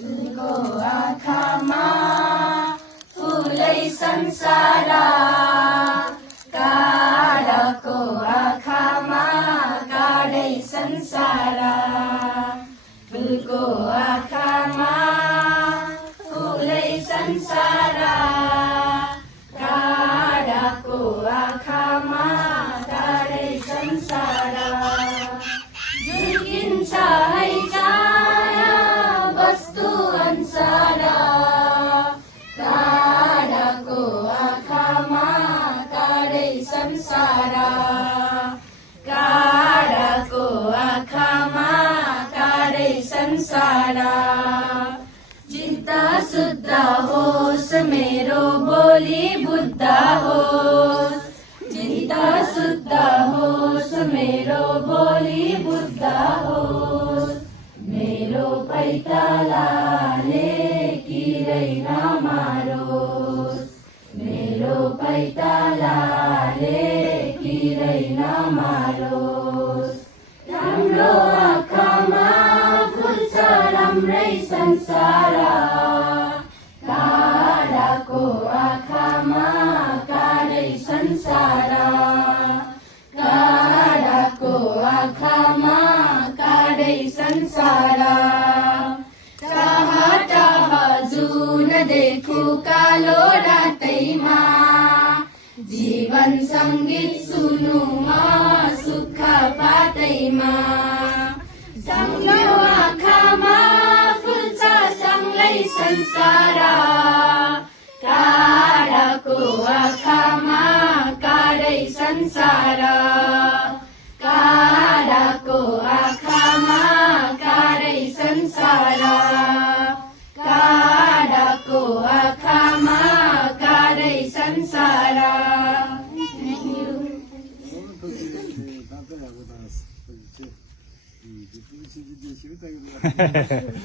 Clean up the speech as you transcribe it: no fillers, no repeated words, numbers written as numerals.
फुलको आँखामा फुलै संसार, काँडाको आँखामा काँडै संसार। फुलको आँखामा फुलै संसार, काँडाको आँखामा काँडै संसार। झुल्किन्छ है छाया वस्तु अनुसार, काँडाको आँखामा काँडै संसार। काँडाको आँखामा काँडै संसार। चित्त शुद्ध होस् मेरो बोली बुद्ध होस्, चित्त शुद्ध होस् मेरो बोली बुद्ध होस्। मेरो पैतालाले किरै नमारोस्, मेरो पैतालाले किरै नमारोस्। राम्रो आँखामा फुल्छ राम्रै संसार, काँडाको आँखामा काँडै संसार। काँडाको आँखामा काँडै संसार। टाह टाह जुन देखु कालो रातैमा, जीवन सङ्गीत सुनु म सुख पातैमा। सँगो आँखामा फुल्छ सँगै संसार, काँडाको आँखामा काँडै संसार। काँडाको आँखामा काँडै संसार। काँडाको आँखामा काँडै संसार। Hehehe